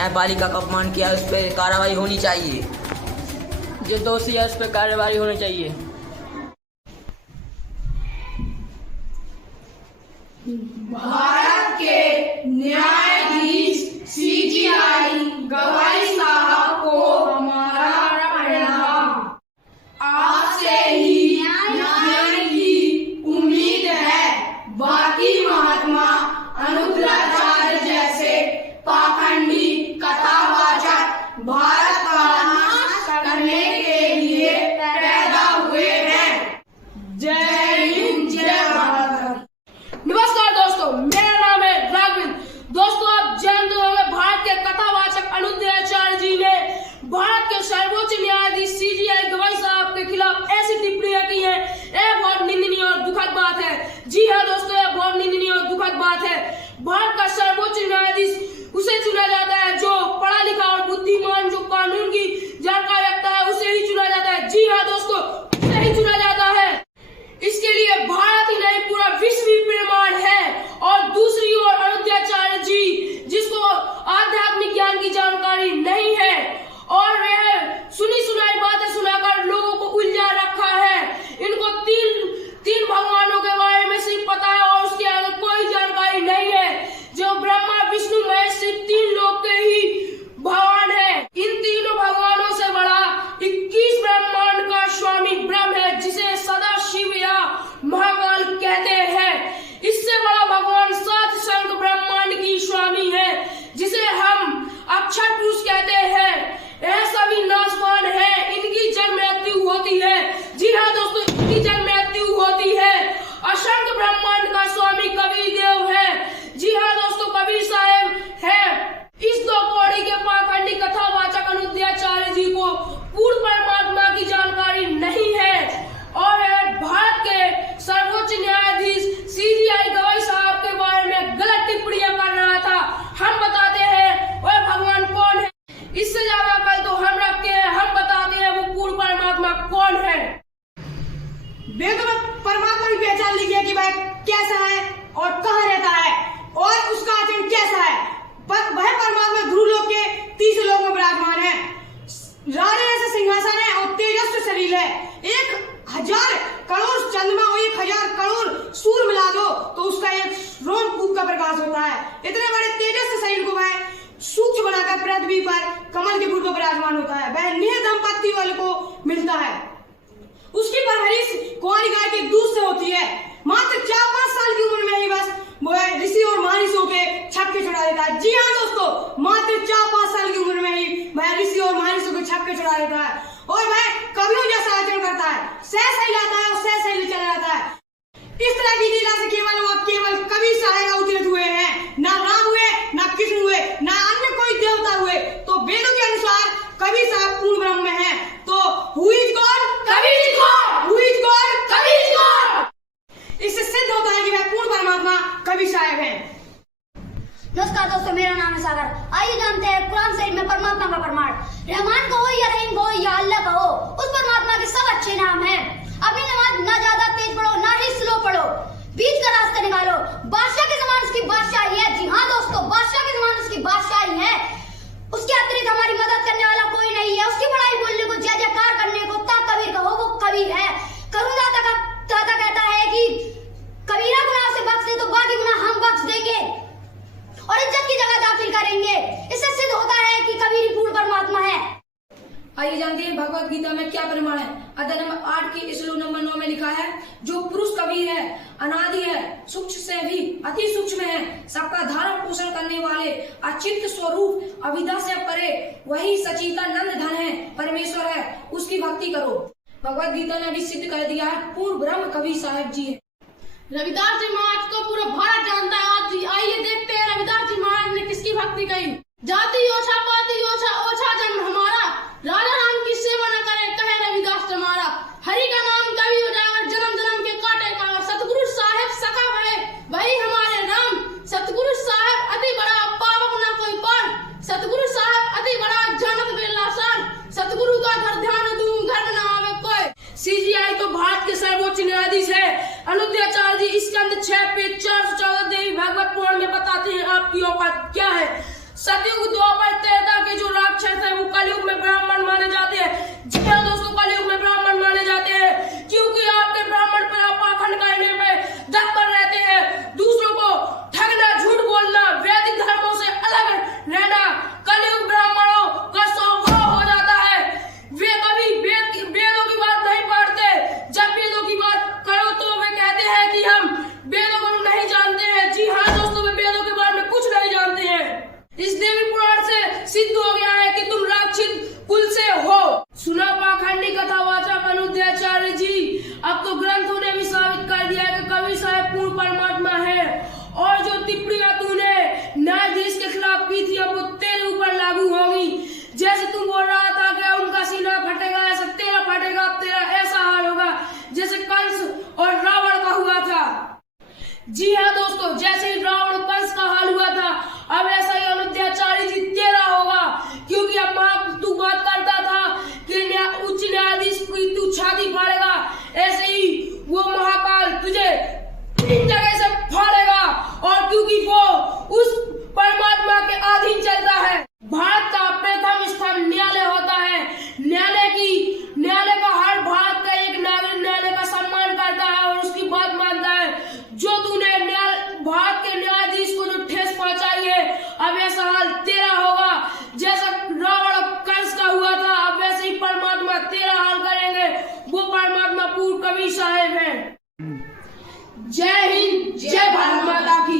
न्यायपालिका का अपमान किया, उस पर कार्रवाई होनी चाहिए। जो दोषी है उस पर कार्रवाई होनी चाहिए। भारत के न्यायाधीश सीजीआई गवाई साहब को हमारा प्रणाम। आपसे ही न्याय की उम्मीद है। बाकी महात्मा अनुग्रहाचार्य जैसे पाखंडी कथावाचक भारत का नाश करने के लिए पैदा हुए हैं। जय हिंद, जय भारत। नमस्कार दोस्तों, मेरा नाम है राघविंद। दोस्तों, आप जानते होंगे भारत के कथावाचक अनुग्रहाचार्य जी ने भारत के सर्वोच्च न्यायाधीश सीजीआई गवाई साहब के खिलाफ ऐसी टिप्पणियां की हैं। यह बहुत निंदनीय और दुखद बात है। जी हाँ दोस्तों, यह बहुत निंदनीय और दुखद बात है। भारत का सर्वोच्च न्यायाधीश उसे चुना जाता है जो पढ़ा लिखा और बुद्धिमान, जो कानून की जानकारी रखता है, उसे ही चुना जाता है। जी हाँ दोस्तों, उसे ही चुना जाता है। इसके लिए भारत ही नहीं, पूरा विश्व ही प्रमाण है। और दूसरी ओर अनुग्रहाचार्य जी, जिसको आध्यात्मिक ज्ञान की जानकारी नहीं है और वह सुनी सुनाई बातें सुनाकर लोगों को उलझा रखा है। इनको तीन भगवानों के बारे में सिर्फ पता है और उसके आगे कोई जानकारी नहीं है। जो ब्रह्मा विष्णु महेश शिव तीन लोग के ही भगवान है। इन तीनों भगवानों से बड़ा 21 ब्रह्मांड का स्वामी ब्रह्म है, जिसे सदा शिव या महाकाल कहते हैं। इससे बड़ा भगवान सात संग ब्रह्मांड की स्वामी है, जिसे हम अक्षर पुरुष कहते हैं। यह सभी नाशवान है, इनकी जन्म मृत्यु होती है। जी हाँ दोस्तों, इनकी जन्म मृत्यु होती है। असंख्य ब्रह्मांड का स्वामी कबीर देव है। जी हाँ दोस्तों, कबीर साहब है। इस दो कौड़ी के पाखंडी कथावाचक अनुग्रहाचार्य जी को पूर्ण परमात्मा की जानकारी नहीं है और भारत के सर्वोच्च न्यायाधीश सीजीआई गवाई साहब के बारे में गलत टिप्पणियां कर रहा था। हम बताते हैं वह भगवान कौन है। इससे ज्यादा कल तो हम रखते हैं, हम बताते हैं वो पूर्ण परमात्मा कौन है। वेदों में परमात्मा की पहचान लीजिए कि वह कैसा है और कहाँ रहता है और उसका आचरण कैसा है। पर वह परमात्मा ध्रुव लोक के 30 लोक में विराजमान है। राजे जैसे सिंहासन है और तेजस्वी शरीर है। 1000 करोड़ चंद्रमा और 1000 करोड़ सूर्य मिला दो तो उसका एक रोमकूप का प्रकाश होता है। इतने बड़े तेजस्वी शरीर को वह सूक्ष्म बनाकर पृथ्वी पर कमल के फूल पर विराजमान होता है। वह नेह दंपत्ति वाले को मिलता है। उसकी परवरिश कुंवारी गाय के दूध से होती है। मात्र 4-5 साल की उम्र में ही बस वह ऋषि और महर्षियों के छक्के छुड़ा देता है। जी हाँ दोस्तों, मात्र 4-5 साल की उम्र में ही वह ऋषि और महर्षियों के छक्के छुड़ा देता है और वह कवियों जैसा आचरण करता है। सह सही लाता है और सह सही चला जाता है। इस तरह की लीला से केवल कवि साहेब अवतरित हुए हैं। ना राम हुए, ना कृष्ण हुए, ना अन्य कोई देवता हुए। तो वेदों के अनुसार कवि साहब पूर्ण ब्रह्म में है। तो हु इज गॉड? कवि is God. Who is God? कवि इज गॉड। इससे सिद्ध होता है कि वह पूर्ण परमात्मा कवि साहब है। नमस्कार दोस्तों, मेरा नाम है सागर। आइए जानते हैं कुरान शरीफ में परमात्मा का प्रमाण। रहमान कहो या रहीम कहो या अल्लाह कहो, उस परमात्मा के सब अच्छे नाम हैं। अपनी नमाज ना ज्यादा तेज पढ़ो ना ही स्लो पढ़ो, बीच का रास्ता निकालो। बादशाह के समान उसकी बादशाही है। जी हाँ दोस्तों, बादशाह के समान उसकी बादशाही है। उसके अतिरिक्त हमारी मदद करने वाला कोई नहीं है। उसकी बड़ाई बोलने को, जय जयकार करने को ता कबीर कहो, वो कबीर है। करुणा दाता कहता है कि कबीरा गुनाह से बख्श दे तो बाकी गुनाह हम बख्श देंगे और इज्जत की जगह दाखिल करेंगे। इससे सिद्ध होता है कि कबीर ही पूर्ण परमात्मा है। आइए जानते हैं भगवत गीता में क्या प्रमाण है। अध्याय नंबर 8 की श्लोक नंबर 9 में लिखा है, जो पुरुष कबीर है, अनादि है, सूक्ष्म से भी अति सूक्ष्म है, सबका धारण पोषण करने वाले, अचिंत्य स्वरूप, अविद्या से परे, वही सचिदानंद धन है, परमेश्वर है, उसकी भक्ति करो। भगवत गीता ने भी सिद्ध कर दिया है पूर्ण ब्रह्म कबीर साहब जी है। रविदास जी महाराज को पूरा भारत जानता है। आज आइए देखते हैं रविदास जी महाराज ने किसकी भक्ति कही। जाति ओछा पाति ओछा ओछा जन्म हमारा, राजा राम की सेवा न करे कहे रविदास हमारा। हरि का नाम कभी उजागर जन्म जन्म के काटे का। सतगुरु साहेब सखा भय वही हमारे राम। सतगुरु साहेब अति बड़ा पावक न कोई पार। सतगुरु साहेब अति बड़ा जानत बेला सार। सतगुरु का घर ध्यान दूं घर न आवे कोई। सीजीआई तो भारत के सर्वोच्च न्यायाधीश है। अनुग्रहाचार्य जी स्कंद 6 पेज 414 देवी भागवत पुराण में बताते हैं आपकी औकात क्या है। सतयुग द्वापर त्रेता के जो राक्षस है वो कलयुग में ब्राह्मण माने जाते हैं। जी हाँ दोस्तों, कलयुग में ब्राह्मण माने जाते हैं क्योंकि आपके ब्राह्मण पर पाखंड करने में तत्पर रहते हैं, दूसरों को ठगना, झूठ बोलना, वैदिक धर्मों से अलग रहना कलयुग ब्राह्मणों का स्वभाव हो जाता है। वे कभी वेदों की बात नहीं पढ़ते, जब वेदों की बात करो तो वे कहते हैं कि हम वेदों को नहीं जानते हैं। जी हाँ दोस्तों, वे वेदों के बारे में कुछ नहीं जानते हैं। इस देवी पुराण से सिद्ध हो गया है कि तुम राक्षस कुल से हो। सुना पाखंडी कथावाचक अनुद्याचार्य जी, अब तो ग्रंथों ने भी साबित कर दिया है कि कवि साहब पूर्ण परमात्मा है, और जो टिप्पणियां तूने न्यायाधीश के खिलाफ की थी अब वो तेरे ऊपर लागू होगी। जैसे तुम बोल रहा था कि उनका सीना फटेगा, ऐसा तेरा फटेगा, अब तेरा ऐसा हाल होगा जैसे कंस और रावण का हुआ था। जी हाँ दोस्तों, जैसे ही रावण कंस का हाल हुआ था अब ऐसा ही अनुद्याचार्य जी तेरा होगा, क्योंकि अब तू बात करता था कि उच्च न्यायाधीश की तू छाती फाड़ेगा, ऐसे ही वो महाकाल तुझे तीन जगह से फाड़ेगा, और क्योंकि वो उस परमात्मा के अधीन चलता है। भारत का प्रथम स्थान न्यायालय होता है। न्यायालय का हर भारत का एक नागरिक न्यायालय का सम्मान करता है और उसकी बात मानता है। जो तूने भारत के न्यायाधीश को जो ठेस पहुंचाई है अब ऐसा हाल तेरा होगा, जैसा रावण कंस का हुआ था अब वैसे ही परमात्मा तेरा हाल करेंगे। वो परमात्मा पूर्ण कवि साहेब है। जय हिंद, जय भारत माता की।